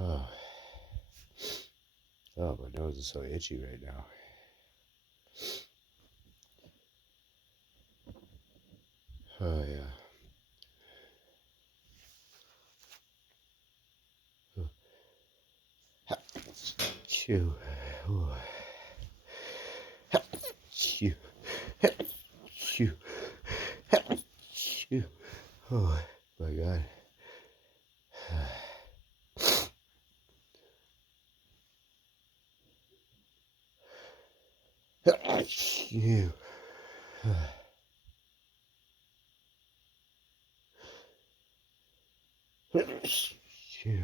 Oh, oh, my nose is so itchy right now. Oh, yeah. Chew. Ooh. Chew. Chew. Chew. Oh, my God. Chew. Chew.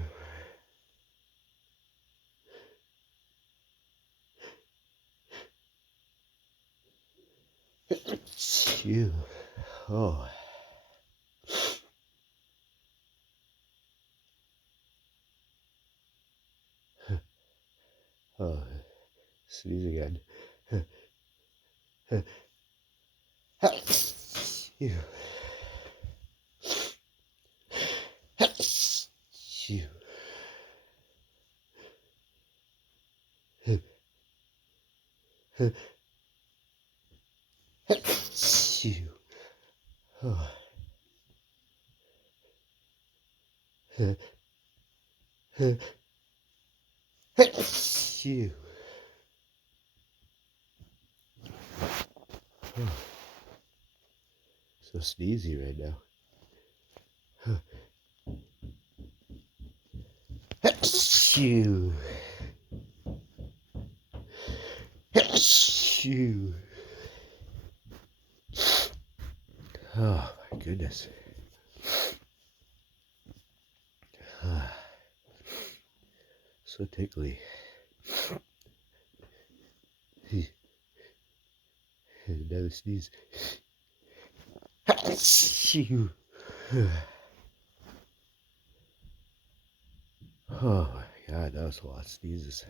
Chew. Oh. Oh. Sneeze again. Chew. Chew. Chew. Oh. Chew. Oh. So sneezy right now. Chew. Chew. Oh my goodness. So tickly. Another sneeze. Chew. Oh my God, that was a lot of sneezes.